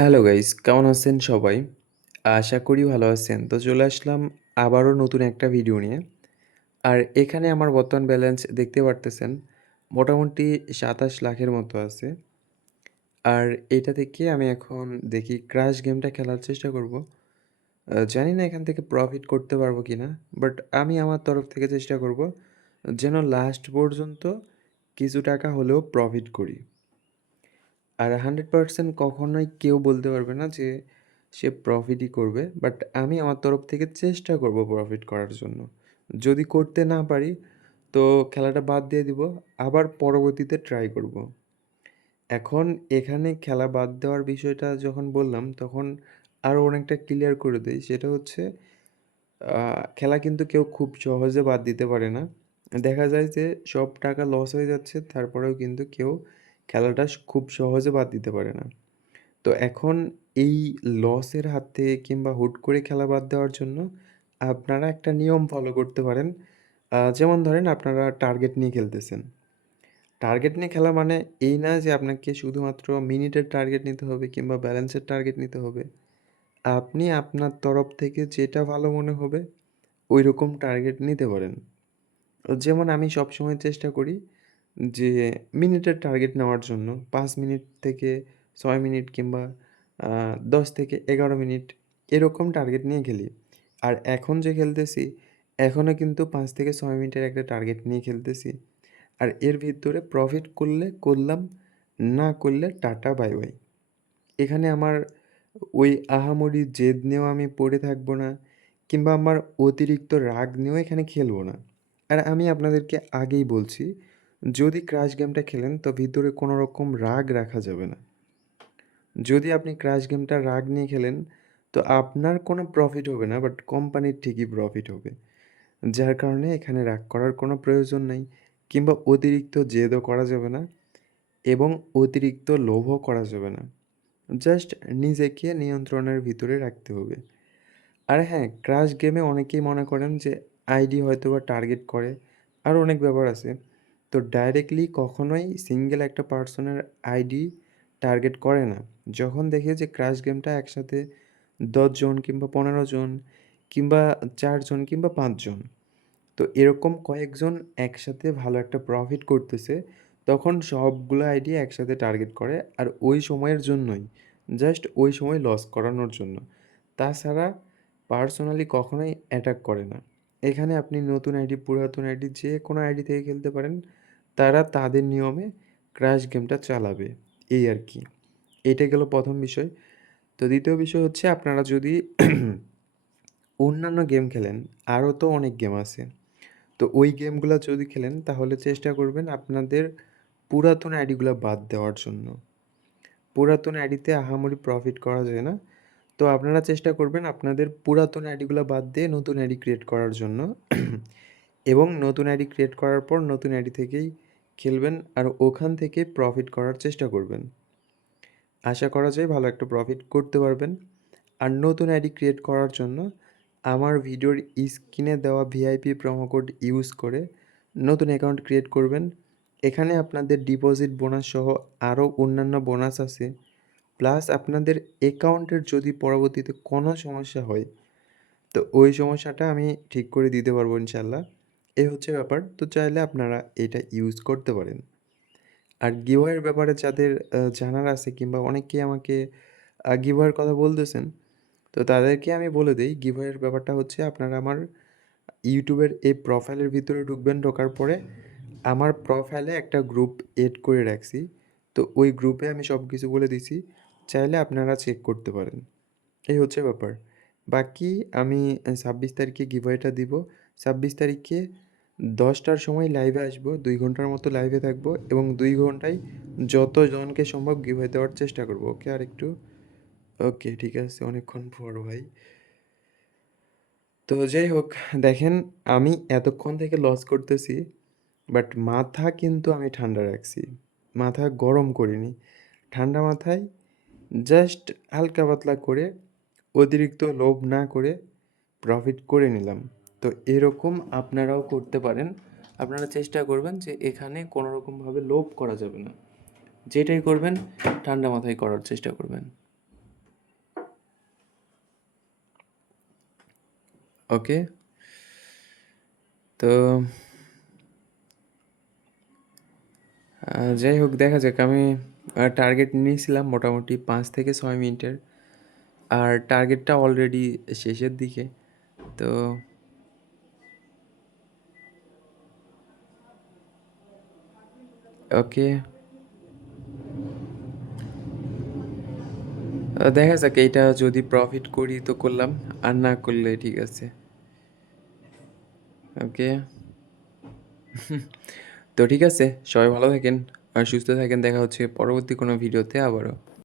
Hello guys, কেমন আছেন সবাই? আশা করি ভালো আছেন। তো চলে আসলাম আবারও নতুন একটা ভিডিও নিয়ে। আর এখানে আমার বর্তমান ব্যালেন্স দেখতে পারতেছেন মোটামুটি ২৭ লাখের মতো আছে। আর এইটা থেকে আমি এখন দেখি ক্রাশ গেমটা খেলার চেষ্টা করব। জানি না এখান থেকে প্রফিট করতে পারবো কিনা। বাট আমি আমার তরফ থেকে চেষ্টা করব যেন লাস্ট পর্যন্ত কিছু টাকা হলেও প্রফিট করি। আর 100% কখনোই কেউ বলতে পারবে না যে সে প্রফিটই করবে। বাট আমি আমার তরফ থেকে চেষ্টা করব প্রফিট করার জন্য। যদি করতে না পারি তো খেলাটা বাদ দিয়ে দিব। আবার পরবর্তীতে ট্রাই করব। এখন এখানে খেলা বাদ দেওয়ার বিষয়টা যখন বললাম তখন আরও অনেকটা ক্লিয়ার করে দেই। সেটা হচ্ছে খেলা কিন্তু কেউ খুব সহজে বাদ দিতে পারে না। দেখা যায় যে সব টাকা লস হয়ে যাচ্ছে তারপরেও কিন্তু কেউ খেলাটা খুব সহজে বাদ দিতে পারে না। তো এখন এই লসের হাত থেকে কিংবা হুট করে খেলা বাদ দেওয়ার জন্য আপনারা একটা নিয়ম ফলো করতে পারেন। যেমন ধরেন আপনারা টার্গেট নিয়ে খেলতেছেন। টার্গেট নিয়ে খেলা মানে এই না যে আপনাকে শুধুমাত্র মিনিটের টার্গেট নিতে হবে কিংবা ব্যালেন্সের টার্গেট নিতে হবে। আপনি আপনার তরফ থেকে যেটা ভালো মনে হবে ঐরকম টার্গেট নিতে পারেন। যেমন আমি সবসময় চেষ্টা করি যে মিনিটের টার্গেট নেওয়ার জন্য ৫ মিনিট থেকে ৬ মিনিট কিংবা ১০ থেকে ১১ মিনিট এরকম টার্গেট নিয়ে খেলি। আর এখন যে খেলতেছি, এখনও কিন্তু ৫ থেকে ৬ মিনিটের একটা টার্গেট নিয়ে খেলতেছি। আর এর ভিতরে প্রফিট করলে করলাম, না করলে টাটা বাই বাই। এখানে আমার ওই আহামরি জেদ নিয়েও আমি পড়ে থাকবো না কিংবা আমার অতিরিক্ত রাগ নিয়েও এখানে খেলবো না। আর আমি আপনাদেরকে আগেই বলছি, যদি ক্রাশ গেমটা খেলেন তো ভিতরে কোনো রকম রাগ রাখা যাবে না। যদি আপনি ক্রাশ গেমটা রাগ নিয়ে খেলেন তো আপনার কোনো প্রফিট হবে না বাট কোম্পানির ঠিকই প্রফিট হবে। যার কারণে এখানে রাগ করার কোনো প্রয়োজন নেই কিংবা অতিরিক্ত জেদও করা যাবে না এবং অতিরিক্ত লোভও করা যাবে না। জাস্ট নিজেকে নিয়ন্ত্রণের ভিতরে রাখতে হবে। আর হ্যাঁ, ক্রাশ গেমে অনেকেই মনে করেন যে আইডি হয়তোবা টার্গেট করে, আরও অনেক ব্যাপার আছে। তো ডাইরেক্টলি কখনোই সিঙ্গেল একটা পার্সনের আইডি টার্গেট করে না। যখন দেখে যে ক্রাশ গেমটা একসাথে ১০ জন কিংবা ১৫ জন কিংবা ৪ জন কিংবা ৫ জন। তো এরকম কয়েকজন একসাথে ভালো একটা প্রফিট করতেছে, তখন সবগুলো আইডি একসাথে টার্গেট করে আর ওই সময়ের জন্যই। জাস্ট ওই সময় লস করানোর জন্য। তাছাড়া পার্সোনালি কখনোই অ্যাটাক করে না। এখানে আপনি নতুন আইডি, পুরাতন আইডি যে কোনো আইডি থেকে খেলতে পারেন। তারা তাদের নিয়মে ক্র্যাশ গেমটা চালাবে। এই আর কি। এটা গেল ১ম বিষয়। তো ২য় বিষয় হচ্ছে আপনারা যদি অন্যান্য গেম খেলেন, আরও তো অনেক গেম আছে। তো ওই গেমগুলা যদি খেলেন তাহলে চেষ্টা করবেন আপনাদের পুরাতন আইডিগুলা বাদ দেওয়ার জন্য। পুরাতন আইডিতে আহামরি প্রফিট করা যায় না। তো আপনারা চেষ্টা করবেন আপনাদের পুরাতন আইডিগুলা বাদ দিয়ে নতুন আইডি ক্রিয়েট করার জন্য এবং নতুন আইডি ক্রিয়েট করার পর নতুন আইডি থেকেই খেলবেন আর ওখান থেকে প্রফিট করার চেষ্টা করবেন। আশা করা যায় ভালো একটা প্রফিট করতে পারবেন। আর নতুন আইডি ক্রিয়েট করার জন্য আমার ভিডিওর স্ক্রিনে দেওয়া ভিআইপি প্রোমো কোড ইউজ করে নতুন অ্যাকাউন্ট ক্রিয়েট করবেন। এখানে আপনাদের ডিপোজিট বোনাস সহ আরও অন্যান্য বোনাস আছে। প্লাস আপনাদের অ্যাকাউন্টের যদি পরবর্তীতে কোনো সমস্যা হয় তো ওই সমস্যাটা আমি ঠিক করে দিতে পারবো ইনশাল্লাহ। এই হচ্ছে ব্যাপার। তো চাইলে আপনারা এটা ইউজ করতে পারেন। আর গিভওয়ের ব্যাপারে যাদের জানার আছে কিংবা অনেকেই আমাকে গিভওয়ের কথা বলতেছেন, তো তাদেরকে আমি বলে দেই গিভওয়ের ব্যাপারটা হচ্ছে আপনারা আমার ইউটিউবের এই প্রোফাইলের ভিতরে ঢুকবেন। ঢোকার পরে আমার প্রোফাইলে একটা গ্রুপ এড করে রাখছি। তো ওই গ্রুপে আমি সব কিছু বলে দিছি। চাইলে আপনারা চেক করতে পারেন। এই হচ্ছে ব্যাপার। বাকি আমি ২৬ তারিখে গিভওয়েটা দিব। ২৬ তারিখে ১০টার সময় লাইভে আসবো। ২ ঘন্টার মতো লাইভে থাকবো এবং ২ ঘন্টায় যতজনকে সম্ভব গিভওয়ে দেওয়ার চেষ্টা করব। ওকে আরেকটু? ওকে, ঠিক আছে। অনেকক্ষণ পর ভাই। তো যাই হোক, দেখেন আমি এতক্ষণ থেকে লস করতেছি। বাট মাথা কিন্তু আমি ঠান্ডা রাখছি। মাথা গরম করিনি। ঠান্ডা মাথায় জাস্ট হালকা পাতলা করে অতিরিক্ত লোভ না করে প্রফিট করে নিলাম। তো এরকম আপনারাও করতে পারেন। আপনারা চেষ্টা করবেন যে এখানে কোনো রকমভাবে লোভ করা যাবে না। যেটাই করবেন ঠান্ডা মাথায় করার চেষ্টা করবেন। ওকে? তো যাই হোক দেখা যাক। আমি টার্গেট নিয়েছিলাম মোটামুটি ৫ থেকে ৬ মিনিটের। আর টার্গেটটা অলরেডি শেষের দিকে। তো ওকে। দেখা যাক এইটা যদি প্রফিট করি তো করলাম, আর না করলে ঠিক আছে। ওকে। তো ঠিক আছে, সবাই ভালো থাকেন আর সুস্থ থাকেন। দেখা হচ্ছে পরবর্তী কোনো ভিডিওতে আবারও।